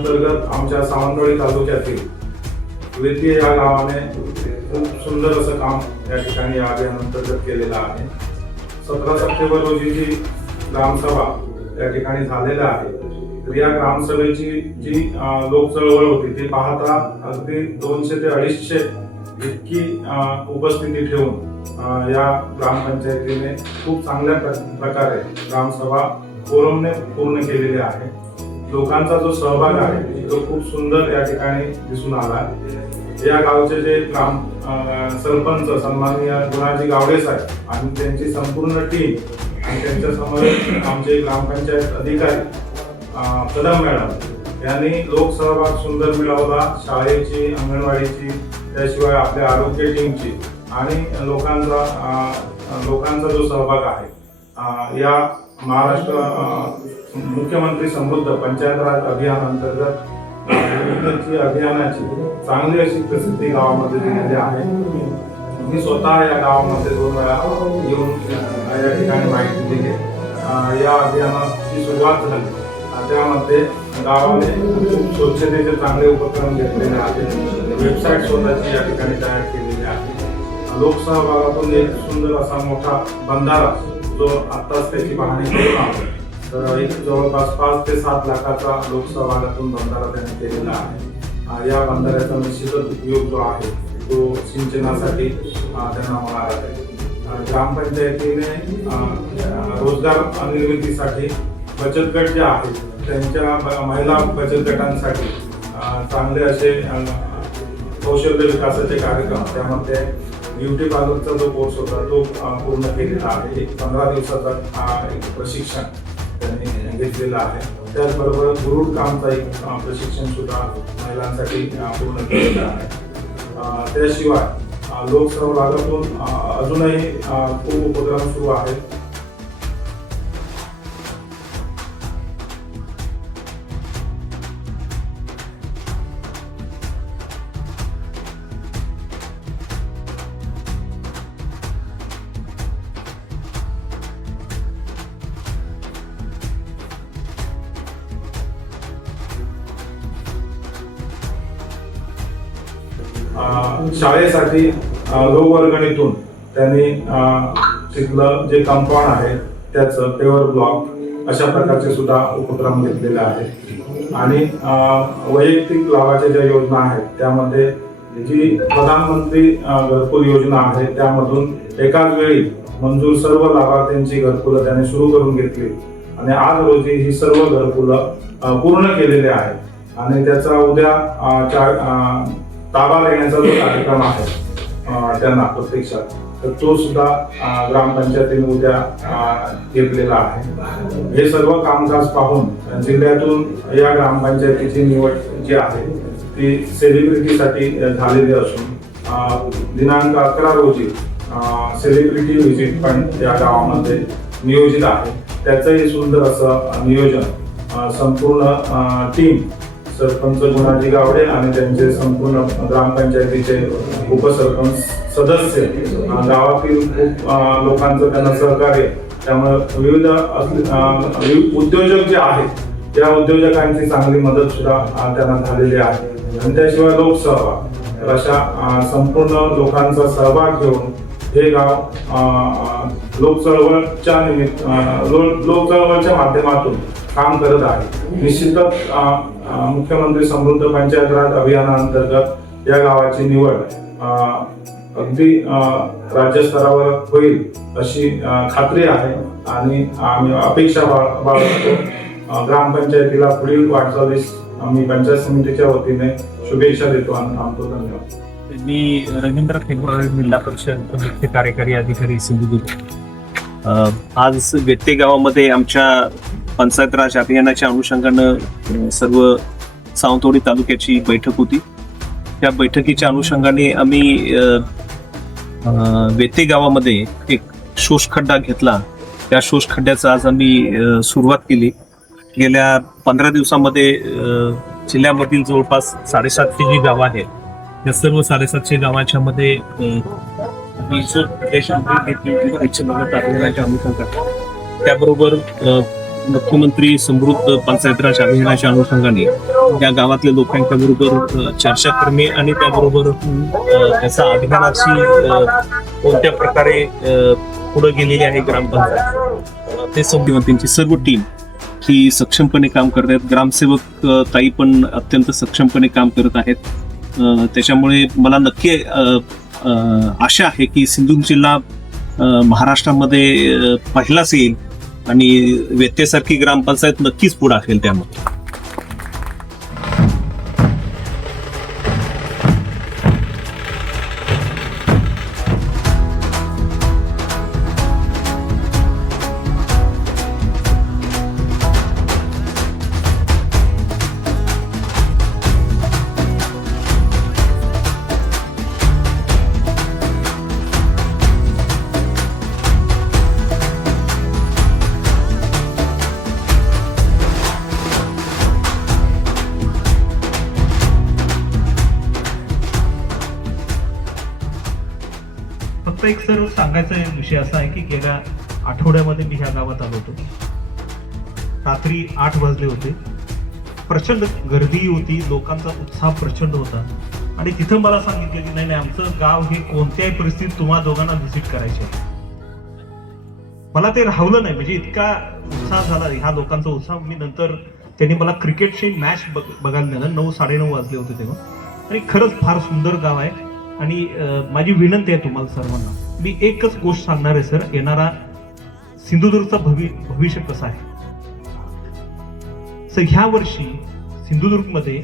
अंतर्गत आमच्या सावंतवाडी तालुक्यातील वेती या गावाने खूप सुंदर असं काम या ठिकाणी या अभियानांतर्गत केलेलं आहे. 17 सप्टेंबर रोजी जी ग्रामसभा या ठिकाणी झालेल्या आहे, तर या ग्रामसभेची जी लोकचळवळ होती ती पाहता अगदी 200 ते 250 इतकी उपस्थिती ठेवून या ग्रामपंचायतीने खूप चांगल्या प्रकारे ग्रामसभा कोरमने पूर्ण केलेली आहे. लोकांचा जो सहभाग आहे तो खूप सुंदर या ठिकाणी दिसून आला. या गावचे जे ग्राम सरपंच सन्माननीय गुणाजी गावडे साहेब आणि त्यांची संपूर्ण टीम आणि त्यांच्या समोर आमचे ग्रामपंचायत अधिकारी कदम मॅडम यांनी लोकसहभाग सुंदर मिळवला. शाळेची, अंगणवाडीची, त्याशिवाय आपल्या आरोग्य टीमची आणि लोकांचा जो सहभाग आहे या महाराष्ट्र मुख्यमंत्री समृद्ध पंचायत राज अभियान अंतर्गत अभियानाची चांगली अशी प्रसिद्धी गावामध्ये दिलेली आहे. मी स्वतः या गावामध्ये 2 वेळा येऊन या ठिकाणी माहिती दिली. या अभियानाची सुरुवात झाली, त्यामध्ये गावाने खूप स्वच्छतेचे चांगले उपक्रम घेतलेले आहेत. वेबसाईट स्वतःची या ठिकाणी तयार केलेली आहे. लोकसहभागातून एक सुंदर असा मोठा बंधारा जो आत्ताच त्याची पाहणी करून आलो, तर एक जवळपास 5 ते 7 लाखाचा लोकसहभागातून बंधारा त्यांनी केलेला आहे. या बंधाऱ्याचा निश्चितच उपयोग जो आहे तो सिंचनासाठी त्यांना होणार आहे. ग्रामपंचायतीने रोजगार निर्मितीसाठी बचत गट जे आहेत त्यांच्या महिला बचत गटांसाठी चांगले असे कौशल्य विकासाचे कार्यक्रम, त्यामध्ये ब्युटी पार्लरचा जो कोर्स होता तो पूर्ण केलेला आहे. 15 दिवसाचा एक प्रशिक्षण त्यांनी घेतलेलं आहे. त्याचबरोबर गुरुड कामचा एक प्रशिक्षण सुद्धा महिलांसाठी पूर्ण केलेलं आहे. त्याशिवाय लोकसहभागातून अजूनही खूप उपक्रम सुरू आहेत. शाळेसाठी लोकवर्गणीतून त्यांनी तिथलं जे कंपाऊंड आहे त्याचं पेवर ब्लॉक अशा प्रकारचे सुद्धा उपक्रम घेतलेले आहेत. आणि वैयक्तिक लाभाच्या ज्या योजना आहेत त्यामध्ये जी प्रधानमंत्री घरकुल योजना आहे त्यामधून एकाच वेळी मंजूर सर्व लाभार्थ्यांची घरकुलं त्यांनी सुरू करून घेतली आणि आज रोजी ही सर्व घरकुलं पूर्ण केलेली आहेत. आणि त्याचा उद्या ताबा देण्याचा जो कार्यक्रम आहे त्यांना प्रत्यक्षात, तर तो सुद्धा ग्रामपंचायतीने उद्या घेतलेला आहे. हे सर्व कामकाज पाहून जिल्ह्यातून या ग्रामपंचायतीची निवड जी आहे ती सेलिब्रिटीसाठी झालेली असून दिनांक 11 रोजी सेलिब्रिटी व्हिजिट पण या गावामध्ये नियोजित आहे. त्याचंही सुंदर असं नियोजन संपूर्ण टीम सरपंच गुणाजी गावडे आणि त्यांचे संपूर्ण ग्रामपंचायतीचे उपसरपंच सदस्य, गावातील खूप लोकांचं त्यांना सहकार्य, त्यामुळे विविध उद्योजक जे आहेत त्या उद्योजकांची चांगली मदत सुद्धा त्यांना झालेली आहे. आणि त्याशिवाय लोकसहभाग, अशा संपूर्ण लोकांचा सहभाग घेऊन हे गाव लोकचळवळच्या माध्यमातून काम करत आहे. निश्चितच मुख्यमंत्री समृद्ध पंचायत राज अभियानाअंतर्गत या गावाची निवड अगदी राज्यस्तरावर होईल अशी खात्री आहे आणि आम्ही अपेक्षा बाळगतो. ग्रामपंचायतीला पुढील वाटचालीस आम्ही पंचायत समितीच्या वतीने शुभेच्छा देतो आणि थांबतो. धन्यवाद. मी रवींद्र फेगवार, जिल्हा परिषद मुख्य कार्यकारी अधिकारी सिंधुदुर्ग. आज वेते गावामध्ये आमच्या पंचायत राज अभियानाच्या अनुषंगानं सर्व सावंतवाडी तालुक्याची बैठक होती. त्या बैठकीच्या अनुषंगाने आम्ही वेते गावामध्ये एक शोषखड्डा घेतला. त्या शोषखड्ड्याचा आज आम्ही सुरुवात केली. गेल्या 15 दिवसामध्ये जिल्ह्यामधील जवळपास 750 जी गावं आहेत, या सर्व 750 गावांच्या मध्ये त्याबरोबर मुख्यमंत्री समृद्ध पंचायत राज अभियानाच्या अनुषंगाने या गावातल्या लोकांच्या बरोबर चर्चा करणे आणि त्याबरोबर त्याचा अभियानाची कोणत्या प्रकारे पुढे गेलेली आहे ग्रामपंचायत ते त्यांची सर्व टीम ही सक्षमपणे काम करत आहेत. ग्रामसेवक ताई पण अत्यंत सक्षमपणे काम करत आहेत. त्याच्यामुळे मला नक्की आशा आहे की सिंधुदुर्ग जिल्हा महाराष्ट्रामध्ये पहिलाच येईल आणि व्यत्यसारखी ग्रामपंचायत नक्कीच पुढे असेल त्यामध्ये. फक्त एक सर सांगायचा विषय असा आहे की गेल्या आठवड्यामध्ये मी ह्या गावात आलो होतो. रात्री 8 वाजले होते. प्रचंड गर्दी होती, लोकांचा उत्साह प्रचंड होता आणि तिथं मला सांगितलं की नाही आमचं गाव हे कोणत्याही परिस्थितीत तुम्हा दोघांना व्हिजिट करायचे. मला ते राहवलं नाही, म्हणजे इतका उत्साह झाला ह्या लोकांचा उत्साह. मी नंतर त्यांनी मला क्रिकेटची मॅच बघायला नेलं. 9-9:30 वाजले होते तेव्हा. आणि खरंच फार सुंदर गाव आहे. आणि माझी विनंती आहे तुम्हाला सर्वांना, मी एकच गोष्ट सांगणार आहे सर, येणारा सिंधुदुर्गचं भविष्य कसं आहे. सर ह्या वर्षी सिंधुदुर्गमध्ये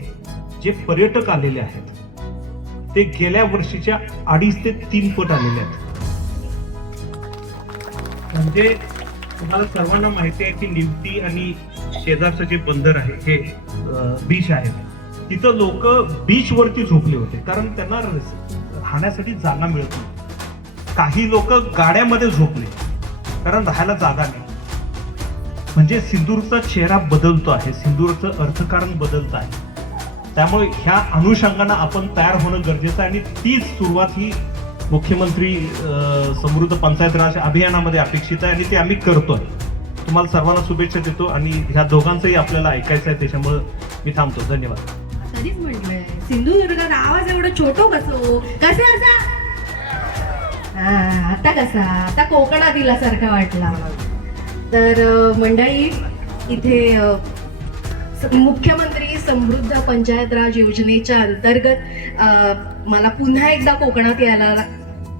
जे पर्यटक आलेले आहेत ते गेल्या वर्षीच्या 2.5 ते 3 पट आलेले आहेत. म्हणजे तुम्हाला सर्वांना माहिती आहे की निवती आणि शेजारचं जे बंदर आहे हे बीच आहे, तिथं लोक बीच वरती झोपले होते कारण त्यांना राहण्यासाठी जागा मिळत नाही. काही लोक गाड्यामध्ये झोपले कारण राहायला जागा नाही. म्हणजे सिंधुदुर्गचा चेहरा बदलतो आहे, सिंधुदुर्गचं अर्थकारण बदलत आहे. त्यामुळे ह्या अनुषंगाने आपण तयार होणं गरजेचं आहे आणि तीच सुरुवात ही मुख्यमंत्री समृद्ध पंचायत राज अभियानामध्ये अपेक्षित आहे आणि ते आम्ही करतोय. तुम्हाला सर्वांना शुभेच्छा देतो आणि ह्या दोघांचंही आपल्याला ऐकायचं आहे, त्याच्यामुळे मी थांबतो. धन्यवाद. कधीच म्हटलंय सिंधुदुर्गात आवाज एवढं छोटो कसो कसे असा आता कसा आता कोकणात दिल्यासारखा वाटला. तर मंडळी इथे मुख्यमंत्री समृद्ध पंचायत राज योजनेच्या अंतर्गत मला पुन्हा एकदा कोकणात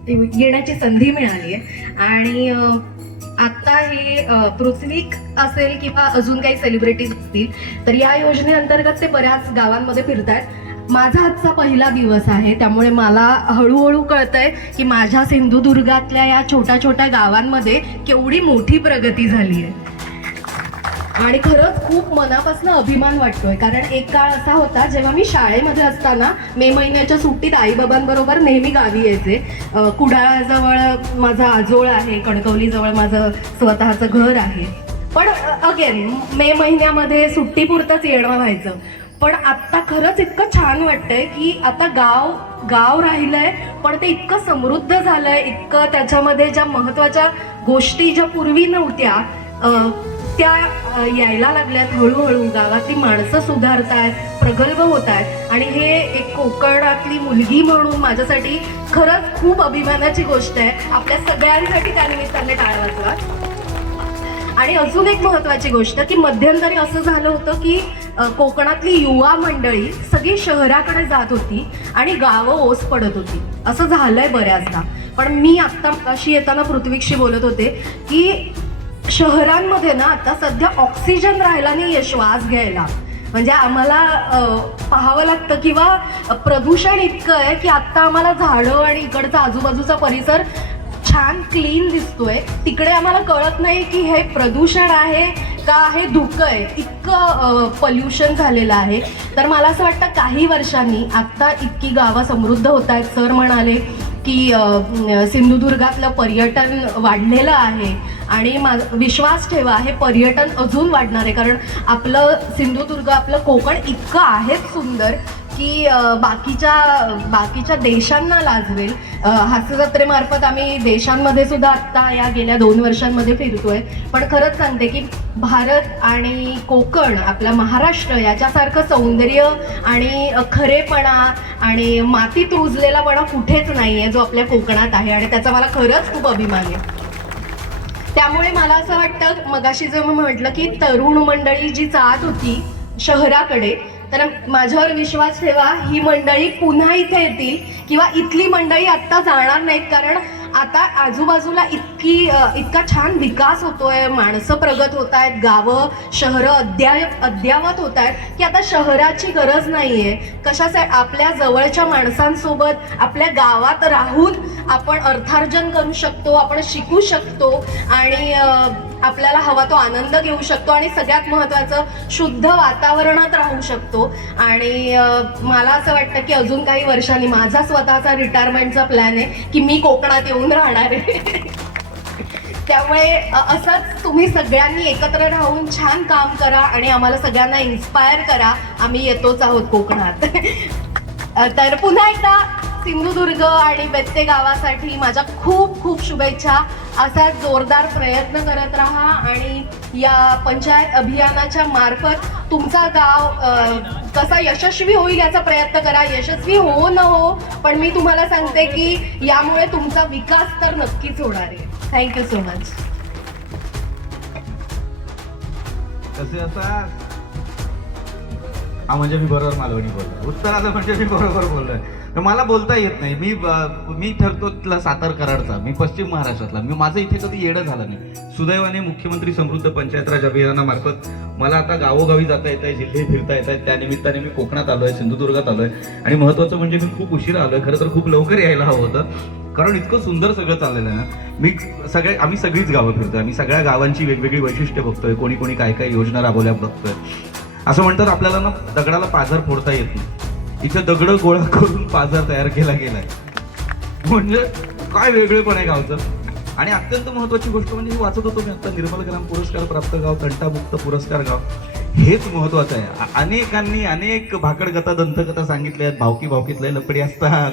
येण्याची संधी मिळाली आहे. आणि आता हे पृथ्वीक असेल किंवा अजून काही सेलिब्रिटीज असतील तर या योजनेअंतर्गत ते बऱ्याच गावांमध्ये फिरतायत. माझा आजचा पहिला दिवस आहे, त्यामुळे मला हळूहळू कळतंय की माझ्या सिंधुदुर्गातल्या या छोट्या छोट्या गावांमध्ये केवढी मोठी प्रगती झाली आहे. आणि खरंच खूप मनापासून अभिमान वाटतोय, कारण एक काळ असा होता जेव्हा मी शाळेमध्ये असताना मे महिन्याच्या सुट्टीत आईबाबांबरोबर नेहमी गावी यायचे. कुडाळजवळ माझा आजोळ आहे, कणकवलीजवळ माझं स्वतःचं घर आहे. पण अगेन मे महिन्यामध्ये सुट्टीपुरतंच येणं व्हायचं. पण आत्ता खरंच इतकं छान वाटतंय की आता गाव राहिलंय पण ते इतकं समृद्ध झालंय, इतकं त्याच्यामध्ये ज्या महत्त्वाच्या गोष्टी ज्या पूर्वी नव्हत्या त्या यायला लागल्यात. हळूहळू गावातली माणसं सुधारतायत, प्रगल्भ होत आहेत. आणि हे एक कोकणातली मुलगी म्हणून माझ्यासाठी खरंच खूप अभिमानाची गोष्ट आहे. आपल्या सगळ्यांसाठी त्यानिमित्ताने टाळ वाजवा. आणि अजून एक महत्त्वाची गोष्ट की मध्यंतरी असं झालं होतं की कोकणातली युवा मंडळी सगळी शहराकडे जात होती आणि गावं ओस पडत होती. असं झालंय बऱ्याचदा. पण मी आत्ता अशी येताना पृथ्वीशी बोलत होते की शहरांमध्ये ना आता सध्या ऑक्सिजन राहिला नाही श्वास घ्यायला. म्हणजे आम्हाला पाहावं लागतं किंवा प्रदूषण इतकं आहे की आत्ता आम्हाला झाडं आणि इकडचा आजूबाजूचा परिसर छान क्लीन दिसतोय, तिकडे आम्हाला कळत नाही की हे प्रदूषण आहे का हे धुकं आहे. इतकं पोल्युशन झालेलं आहे. तर मला असं वाटतं काही वर्षांनी आत्ता इतकी गावं समृद्ध होत आहेत. सर म्हणाले की सिंधुदुर्गातलं पर्यटन वाढलेलं आहे आणि विश्वास ठेवा हे पर्यटन अजून वाढणार आहे. कारण आपलं सिंधुदुर्ग आपलं कोकण इतकं आहेच सुंदर की बाकीच्या देशांना लाजवेल. हास्यजत्रेमार्फत आम्ही देशांमध्ये सुद्धा आत्ता या गेल्या 2 वर्षांमध्ये फिरतोय. पण खरंच सांगते की भारत आणि कोकण, आपला महाराष्ट्र याच्यासारखं सौंदर्य आणि खरेपणा आणि मातीत रुजलेलापणा कुठेच नाही आहे जो आपल्या कोकणात आहे, आणि त्याचा मला खरंच खूप अभिमान आहे. त्यामुळे मला असं वाटतं, मगाशी जो मी म्हटलं की तरुण मंडळी जी जात होती शहराकडे, तर माझ्यावर विश्वास ठेवा, ही मंडळी पुन्हा इथे येतील किंवा इथली मंडळी आत्ता जाणार नाहीत. कारण आता आजूबाजूला इतका छान विकास होतोय, माणसं प्रगत होत आहेत, गावं शहरं अद्यावत होत आहेत की आता शहराची गरज नाहीये. कशासाठी? आपल्या जवळच्या माणसांसोबत आपल्या गावात राहून आपण अर्थार्जन करू शकतो, आपण शिकू शकतो आणि आपल्याला हवा तो आनंद घेऊ शकतो, आणि सगळ्यात महत्त्वाचं शुद्ध वातावरणात राहू शकतो. आणि मला असं वाटतं की अजून काही वर्षांनी माझा स्वतःचा रिटायरमेंटचा प्लॅन आहे की मी कोकणात येऊन राहणार आहे. त्यामुळे असंच तुम्ही सगळ्यांनी एकत्र राहून छान काम करा आणि आम्हाला सगळ्यांना इन्स्पायर करा. आम्ही येतोच आहोत कोकणात. तर पुन्हा एकदा सिंधुदुर्ग आणि बेत्ते गावासाठी माझ्या खूप खूप शुभेच्छा. असा जोरदार प्रयत्न करत राहा आणि या पंचायत अभियानाच्या मार्फत तुमचा गाव कसा यशस्वी होईल याचा प्रयत्न करा. यशस्वी हो न हो, पण मी तुम्हाला सांगते की यामुळे तुमचा विकास तर नक्कीच होणार आहे. Thank you so much. कसे असा म्हणजे मी बरोबर मालवणी बोललो, उत्तराचं म्हणजे मी बरोबर बोललोय. तर मला बोलता येत नाही. मी ठरतो तिथला सातार कराडचा, मी पश्चिम महाराष्ट्रातला. माझं इथे कधी येणं झालं नाही. सुदैवाने मुख्यमंत्री समृद्ध पंचायत राज अभियानामार्फत मला आता गावोगावी जाता येत आहे, जिल्हे फिरता येत आहेत. त्यानिमित्ताने मी कोकणात आलोय, सिंधुदुर्गात आलोय. आणि महत्वाचं म्हणजे मी खूप उशिरा आलोय. खरं तर खूप लवकर यायला हवं होतं, कारण इतकं सुंदर सगळं चाललेलं आहे ना. आम्ही सगळीच गावं फिरतोय, आम्ही सगळ्या गावांची वेगवेगळी वैशिष्ट्य बघतोय, कोणी काय काय योजना राबवल्या बघतोय. असं म्हणतात आपल्याला ना, दगडाला पाझर फोडता येत नाही. इथे दगड गोळा करून पाझर तयार केला गेलाय. म्हणजे काय वेगळेपण आहे गावचं. आणि अत्यंत महत्वाची गोष्ट म्हणजे ही वाचत होतो मी आता, निर्मल ग्राम पुरस्कार प्राप्त गाव, तंटामुक्त पुरस्कार गाव. हेच महत्वाचं आहे. अनेकांनी अनेक भाकडकथा, दंतकथा सांगितल्या आहेत. भावकीतले लपडी असतात,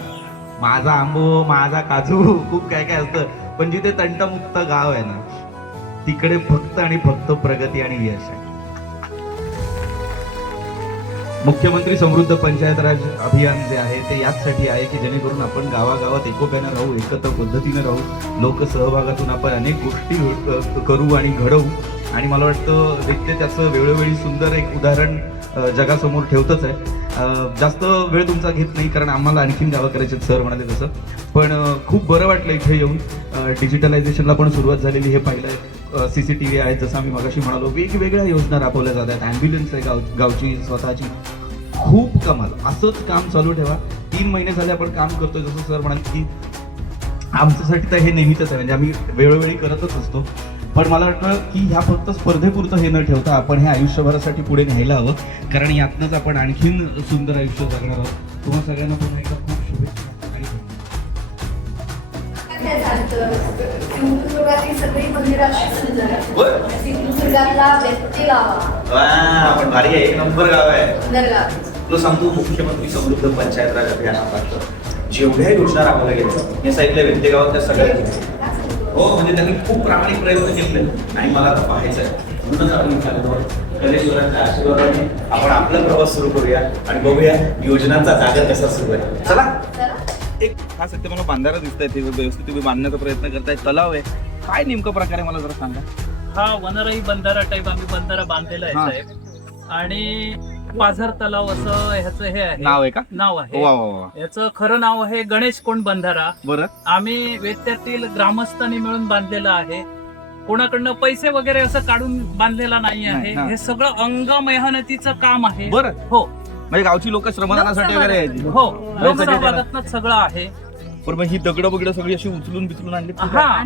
माझा आंबो, माझा काजू, खूप काय काय असतं. पण जिथे तंटामुक्त गाव आहे ना, तिकडे फक्त आणि फक्त प्रगती आणि यश आहे. मुख्यमंत्री समृद्ध पंचायत राज अभियान जे आहे ते याचसाठी आहे की जेणेकरून आपण गावागावात एकोप्यानं राहू, एकत्र पद्धतीनं राहू, लोकसहभागातून आपण अनेक गोष्टी करू आणि घडवू. आणि मला वाटतं देखते त्याचं वेळोवेळी सुंदर एक उदाहरण जगासमोर ठेवतच आहे. जास्त वेळ तुमचा घेत नाही, कारण आम्हाला आणखीन गावं करायचे सर म्हणाले तसं. पण खूप बरं वाटलं इथे येऊन. डिजिटलायझेशनला पण सुरुवात झालेली हे पाहिलं आहे. CCTV आहेत, जसं आम्ही मगाशी म्हणालो, वेगवेगळ्या योजना राबवल्या जात आहेत. ॲम्ब्युलन्स आहे गावची स्वतःची. खूप कमाल. असंच काम चालू ठेवा. 3 महिने झाले आपण काम करतोय. जसं सर म्हणाले की आमच्यासाठी तर हे नेहमीच आहे, म्हणजे आम्ही वेळोवेळी करतच असतो. पण मला वाटतं की ह्या फक्त स्पर्धेपुरतं हे न ठेवता आपण हे आयुष्यभरासाठी पुढे न्यायला हवं, कारण यातनंच आपण आणखीन सुंदर आयुष्य जगणार आहोत. तुम्हाला सगळ्यांना पुन्हा एकदा खूप शुभेच्छा. सिंधुदुर्गातील सगळी सिंधुदुर्गातला बेत्ते गाव आपण भारी आहे, 1 नंबर गाव आहे. सुंदर गाव. तुला सांगतो, मुख्यमंत्री समृद्ध पंचायत राज अभियानामार्फत जेवढ्या योजना राबवल्या गेल्या, मी सांगितलं व्यक्ती गावात त्या सगळ्या. हो, म्हणजे त्यांनी खूप प्रामाणिक प्रयत्न केले आणि मला आता पाहायचं आहे. म्हणूनच आपण कलेश्वरांच्या आशीर्वादाने आपण आपला प्रवास सुरू करूया आणि बघूया योजनांचा जागा कसा सुरू आहे. चला. एक खास ते मला बांधारा दिसतंय, ते व्यवस्थित तुम्ही बांधण्याचा प्रयत्न करताय. तलाव आहे, काय नेमकं प्रकारे मला जरा सांगा. हा वनराई बंधारा टाईप आम्ही बंधारा बांधलेला आहे साहेब. आणि पाझर तलाव असं ह्याचं हे आहे, नाव आहे का? नाव आहे. वा वा वा. याचं खरं नाव आहे गणेश कोंड बंधारा. बरं. आम्ही वेत्यातील ग्रामस्थांनी मिळून बांधलेलं आहे. कोणाकडनं पैसे वगैरे असं काढून बांधलेला नाही आहे. हा. हे सगळं अंग मेहनतीचं काम आहे. बरं. हो म्हणजे गावची लोक श्रमदानासाठी वगैरे यायची. हो, लोकसहभागातनं सगळं आहे. पण मग ही दगड बिगड सगळी अशी उचलून आणली. हा.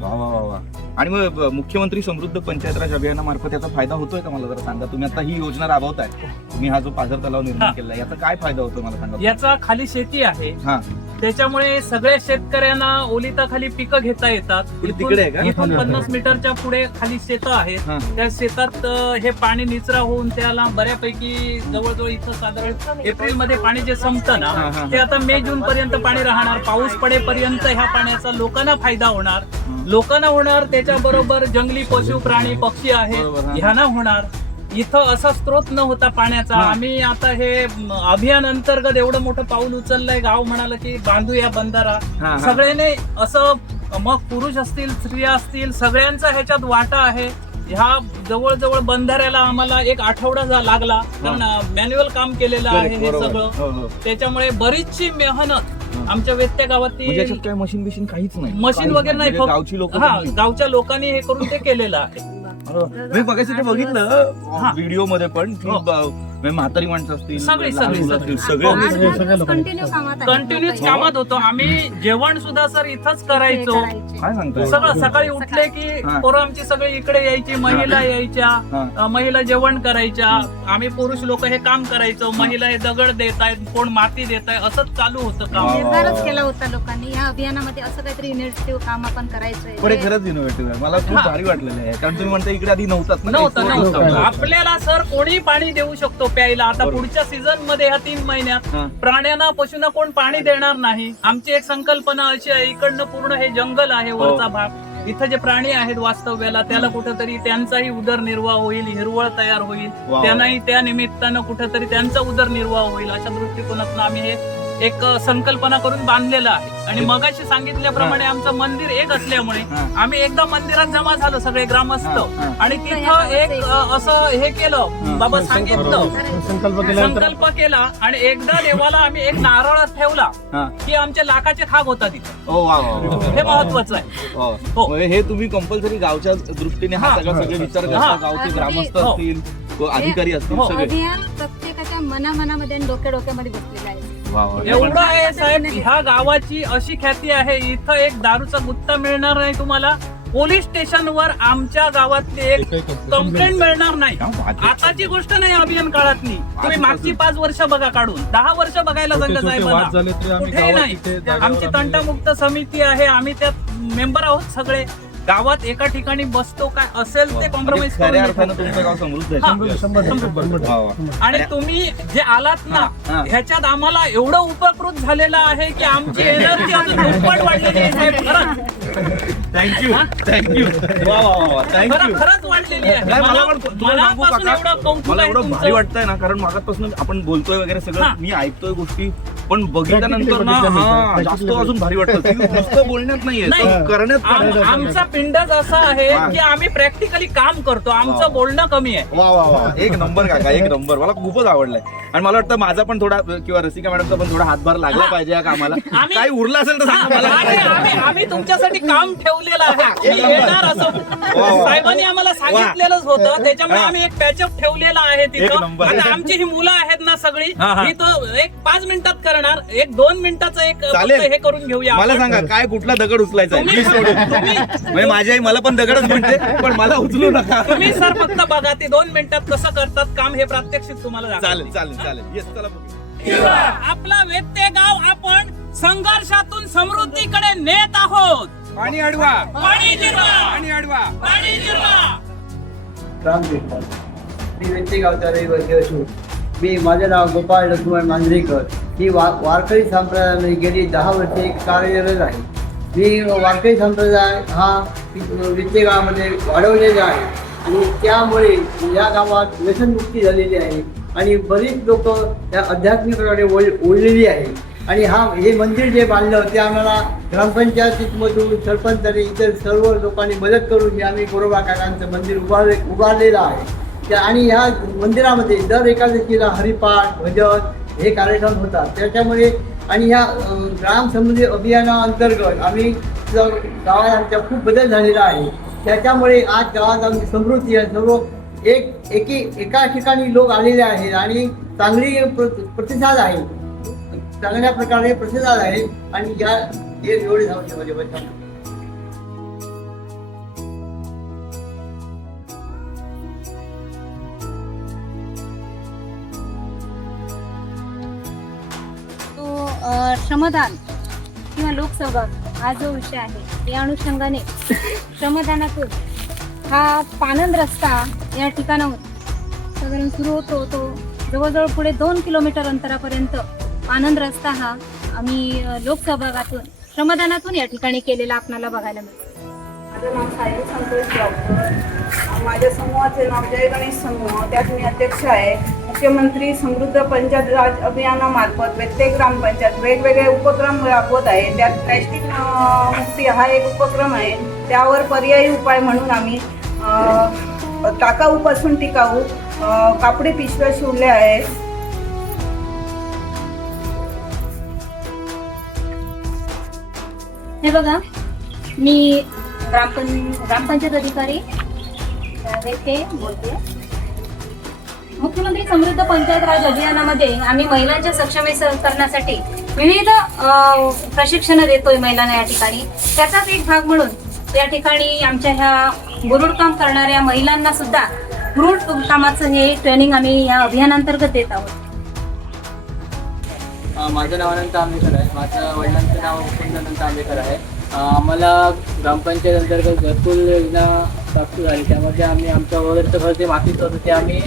वा वा वा वा. आणि मग मुख्यमंत्री समृद्ध पंचायत राज अभियानामार्फत याचा फायदा होतोय का, मला जरा सांगा. तुम्ही आता ही योजना राबवताय, तुम्ही हा जो पाझर तलाव निर्माण केला, याचा काय फायदा होतो मला सांगा. याचा खाली शेती आहे. हा. त्याच्यामुळे सगळ्या शेतकऱ्यांना ओलिताखाली पिकं घेता येतात. तिकडे आहे का? इथून 50 मीटरच्या पुढे खाली शेतं आहेत. हा. त्या शेतात हे पाणी निचरा होऊन त्याला बऱ्यापैकी जवळजवळ इथं साधारण एप्रिल मध्ये पाणी जे संपतं हा, ना हा. ते आता मे जून पर्यंत पाणी राहणार. पाऊस पडेपर्यंत ह्या पाण्याचा लोकांना फायदा होणार. त्याच्याबरोबर जंगली पशु प्राणी पक्षी बरोबर, हा. आहेत ह्यांना होणार. इथं असा स्रोत न होता पाण्याचा. हा. आम्ही आता हे अभियान अंतर्गत एवढं मोठं पाऊल उचललंय. गाव म्हणाल की बांधूया बंधारा. हा. सगळ्यांनी असं, मग पुरुष असतील स्त्रिया असतील सगळ्यांचा ह्याच्यात वाटा आहे. ह्या जवळजवळ बंधाऱ्याला आम्हाला एक आठवडा लागला, कारण मॅन्युअल काम केलेलं आहे हे बरोबर. सगळं. हो, हो. त्याच्यामुळे बरीचशी मेहनत आमच्या वेत्या म्हणजे याच्यात गावातील काय मशीन बिशीन काहीच नाही, मशीन वगैरे नाही, म्हणजे गावची लोक गावच्या लोकांनी हे करून ते केलेलं आहे. मी बघायचं ते बघितलं हा. व्हिडिओ मध्ये पण की हो. म्हणजे म्हातारी माणसं असतील, सगळी, लहान सगळी, मुलं सगळी. असतील, सगळे कंटिन्यूच कामात होतो आम्ही. जेवण सुद्धा सर इथंच करायचो. काय सांगताय? सगळं सकाळी उठले की हा. पोरं आमची सगळी इकडे यायची. महिला यायच्या, हा. महिला जेवण करायच्या. आम्ही पुरुष लोक हे काम करायचो. महिला हे दगड देत आहेत, कोण माती देत आहे, असंच चालू होतं वा, काम. वा. निर्धारच केला होता लोकांनी या अभियानामध्ये असं काहीतरी इनिशिएटिव्ह काम आपण करायचंय. पण हे खरंच इनोव्हेटिव्ह आहे. मला खूप हा. भारी वाटलेलं आहे, कारण तुम्ही म्हणता इकडे आधी नव्हतात ना, नव्हतं काही सोर्स नव्हतं. नव्हता. आपल्याला सर कोणी पाणी देऊ शकतो प्यायला. आता बरोबर. पुढच्या सीझन मध्ये ह्या 3 महिन्यात हा. प्राण्यांना पशूंना कोण पाणी देणार नाही. आमची एक संकल्पना अशी आहे, इकडनं पूर्ण हे जंगल आहे वरचा हो. भाग. इथं जे प्राणी आहेत वास्तव्याला त्याला कुठंतरी त्यांचाही उदरनिर्वाह होईल, हिरवळ तयार होईल. वा. त्यांनाही त्या निमित्तानं कुठंतरी त्यांचा उदरनिर्वाह होईल. अशा दृष्टिकोनातून आम्ही हे एक संकल्पना करून बांधलेलं आहे. आणि मगाशी सांगितल्याप्रमाणे आमचं मंदिर एक असल्यामुळे हा. आम्ही एकदा मंदिरात जमा झालो सगळे ग्रामस्थ. हा, हा. आणि तिथं एक असं हे केलं, बाबा सांगितलं, संकल्प केला. आणि एकदा देवाला आम्ही एक नारळ ठेवला हा. की आमच्या लाखाचे खाग होता तिथं. ओ, वा, वा, वा. हे महत्वाचं आहे. हो. हो. म्हणजे हे तुम्ही कंपल्सरी गावच्या दृष्टीने हा हा. सगळे विचार करता. हा. गावचे ग्रामस्थ हो. असतील, अधिकारी असतील, हो. सगळे. अभियान प्रत्येकाच्या मनामनामध्ये आणि डोक्यामध्ये बसलेलं आहे. वा, वा. एवढं आहे साहेब, ह्या गावाची अशी ख्याती आहे, इथं एक दारूचा गुत्ता मिळणार नाही तुम्हाला. पोलीस स्टेशनवर आमच्या गावातली एक कंप्लेंट मिळणार नाही. आताची गोष्ट नाही अभियान काळातली. तुम्ही मागची 5 वर्ष बघा काढून, 10 वर्ष बघायला सांगा साहेबांना. कुठे नाही. आमची तंटामुक्त समिती आहे, आम्ही त्यात मेंबर आहोत सगळे. गावात एका ठिकाणी बसतो, काय असेल ते कॉम्प्रोमाइज म्हणजे खऱ्या अर्थानं तुमचं गाव समृद्ध आहे. वा, वा. आणि तुम्ही जे आलात ना हा. ह्याच्यात आम्हाला एवढं उपकृत झालेलं आहे की आमची एनर्जी अजून दुप्पट वाढलेली आहे साहेब. Thank you thank you. वा, वा, वा. थँक्यू. खरंच वाढलेली आहे. नाही, मला पण तुम्हाला सांगू मनापासून काका, एवढं कौतुक मला आहे एवढं तुमचं. भारी वाटतंय ना, कारण मागापासून आपण बोलतोय वगैरे हा. सगळं मी ऐकतोय गोष्टी, पण बघितल्यानंतर ना हा जास्त अजून भारी वाटतं. तुम्ही नुसतं बोलण्यात नाहीये, नाही. तर करण्यात आमचा पिंडच असा आहे की आम्ही प्रॅक्टिकली काम करतो. आमचं बोलणं कमी आहे. वा, वा, वा. एक नंबर काका, एक नंबर. मला खूपच आवडलंय. आणि मला वाटतं माझा पण थोडा, किंवा रसिका मॅडमचा पण थोडा हातभार लागला पाहिजे या कामाला. आम्ही- काही उरलं असेल तर सांगा मला. आम्ही तुमच्यासाठी काम ठेवलेलं आहे. तुम्ही येणार असं साहेबांनी आम्हाला सांगितलेलंच होतं. त्याच्यामुळे आम्ही एक पॅचअप ठेवलेला आहे एक तिथं. नंबर. आता आमची ही मुलं आहेत ना सगळी, हा, हा. ही तो एक 5 मिनिटात करणार, एक 2 मिनिटाचं एक चालेल. फक्त हे करून घेऊया मला आपण. सांगा काय कुठला दगड उचलायचा आहे? तुम्ही- मी सोडून. तुम्ही- म्हणजे माझी आई मला पण दगडच म्हणते, पण मला उचलू नका. तुम्ही सर फक्त बघा ते 2 मिनिटात कसं करतात काम, हे प्रात्यक्षिक तुम्हाला दाखवते. चालेल चालेल चालेल. येस, चला बघूया. आपला वेत्ते गाव आपण संघर्षातून समृद्धीकडे नेत आहोत. पाणी अडवा, पाणी जिरवा, पाणी अडवा. पाणी जिरवा. रामकृष्ण. मी व्यक्तिगावचा रहिवासी असून मी माझं नाव गोपाळ लक्ष्मण मांजरेकर. मी वारकरी संप्रदायामध्ये गेली 10 वर्षे कार्यरत आहे. मी वारकरी संप्रदाय हा व्यक्तिगावामध्ये वाढवलेला आहे आणि त्यामुळे या गावात व्यसनमुक्ती झालेली आहे आणि बरीच लोक त्या आध्यात्मिककडे ओढलेली आहे. आणि हे मंदिर जे बांधलं ते आम्हाला ग्रामपंचायतीमधून सरपंच आणि इतर सर्व लोकांनी मदत करून हे आम्ही गोरोबा काकांचं मंदिर उभारलेलं आहे. आणि ह्या मंदिरामध्ये दर एकादशीला हरिपाठ भजन हे कार्यक्रम होतात. त्याच्यामुळे आणि ह्या ग्राम समृद्धी अभियानाअंतर्गत आम्ही गावात आमच्या खूप बदल झालेला आहे. त्याच्यामुळे आज गावात आमची समृद्धी आहे. सर्व एका ठिकाणी लोक आलेले आहेत आणि चांगली प्रतिसाद आहे, चांगल्या प्रकारे प्रतिसाद आहे. आणि या एवढे माझे बच्चा. श्रमदान किंवा लोकसहभाग हा जो विषय आहे या अनुषंगाने श्रमदानातून हा पानंद रस्ता या ठिकाणाहून साधारण सुरू होतो तो जवळजवळ पुढे 2 किलोमीटर अंतरापर्यंत पानंद रस्ता हा आम्ही लोकसहभागातून श्रमदानातून या ठिकाणी केलेला आपल्याला बघायला मिळतो. माझं नाव सायली संतोष जॉबकर. माझ्या समूहाचे नाव जय गणेश समूह, त्यात मी अध्यक्ष आहे. मुख्यमंत्री समृद्ध पंचायत राज अभियानामार्फत प्रत्येक ग्रामपंचायत वेगवेगळे उपक्रम राबवत आहे. त्यात प्लॅस्टिक मुक्ती हा एक उपक्रम आहे. त्यावर पर्यायी उपाय म्हणून आम्ही टाकाऊपासून टिकाऊ कापडी पिशव्या शिवल्या आहेत. हे बघा, मी ग्रामपंचायत अधिकारी ते बोलते. मुख्यमंत्री समृद्ध पंचायत राज अभियानामध्ये आम्ही महिलांच्या सक्षमीकरणासाठी विविध प्रशिक्षण देतोय महिलांना या ठिकाणी. त्याचाच एक भाग म्हणून या ठिकाणी आमच्या ह्या बुरुड काम करणाऱ्या महिलांना सुद्धा बुरुड कामाचं हे ट्रेनिंग आम्ही या अभियानांतर्गत देत आहोत. माझं नाव अनंत आंबेकर आहे. माझ्या वडिलांचं नाव मुकुंद अनंत आंबेकर आहे. आम्हाला ग्रामपंचायत अंतर्गत घरकुल योजना प्राप्त झाली. त्यामध्ये आम्ही आमच्या वगैरेचं घर जे मातीचं होतं ते आम्ही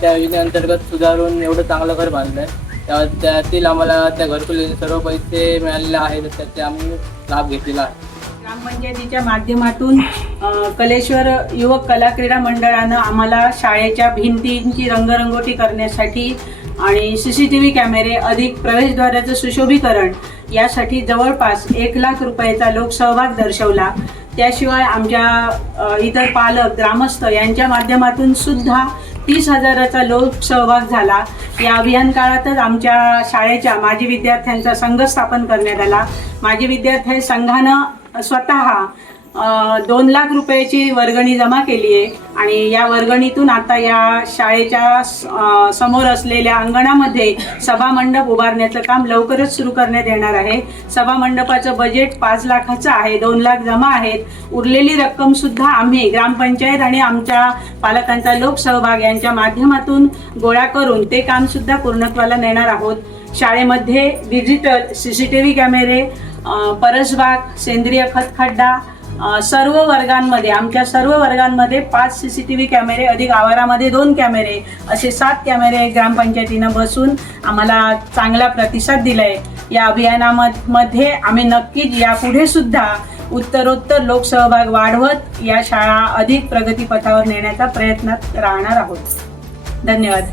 त्या योजनेअंतर्गत सुधारून एवढं चांगलं घर बांधलं आहे. त्यातील आम्हाला त्या घरकुल योजनेचे सर्व पैसे मिळालेले आहेत. त्याचे आम्ही लाभ घेतलेला आहे. ग्रामपंचायतीच्या माध्यमातून कलेश्वर युवक कला क्रीडा मंडळानं आम्हाला शाळेच्या भिंतींची रंगरंगोटी करण्यासाठी आणि CCTV कॅमेरे अधिक प्रवेशद्वाराचं सुशोभीकरण यासाठी जवळपास 1 लाख रुपयाचा लोकसहभाग दर्शवला. त्याशिवाय आमच्या इतर पालक ग्रामस्थ यांच्या माध्यमातून सुद्धा 30,000चा लोकसहभाग झाला. या अभियान काळातच आमच्या शाळेच्या माजी विद्यार्थ्यांचा संघ स्थापन करण्यात आला. माजी विद्यार्थी संघानं स्वतः 2 लाख रुपयाची वर्गणी जमा केली आहे आणि या वर्गणीतून आता या शाळेच्या समोर असलेल्या अंगणामध्ये सभामंडप उभारण्याचं काम लवकरच सुरू करण्यात येणार आहे. सभामंडपाचं बजेट 5 लाखाचं आहे. 2 लाख जमा आहेत. उरलेली रक्कम सुद्धा आम्ही ग्रामपंचायत आणि आमच्या पालकांचा लोकसहभाग यांच्या माध्यमातून गोळा करून ते काम सुद्धा पूर्णत्वाला नेणार आहोत. शाळेमध्ये डिजिटल CCTV कॅमेरे, परसबाग, सेंद्रिय खत खड्डा, सर्व वर्गांमध्ये आमच्या सर्व वर्गांमध्ये 5 CCTV कॅमेरे अधिक आवारामध्ये 2 कॅमेरे असे 7 कॅमेरे ग्रामपंचायतीनं बसून आम्हाला चांगला प्रतिसाद दिलाय. या अभियानामध्ये आम्ही नक्कीच यापुढे सुद्धा उत्तरोत्तर लोकसहभाग वाढवत या शाळा अधिक प्रगतीपथावर नेण्याचा प्रयत्नात राहणार आहोत. धन्यवाद.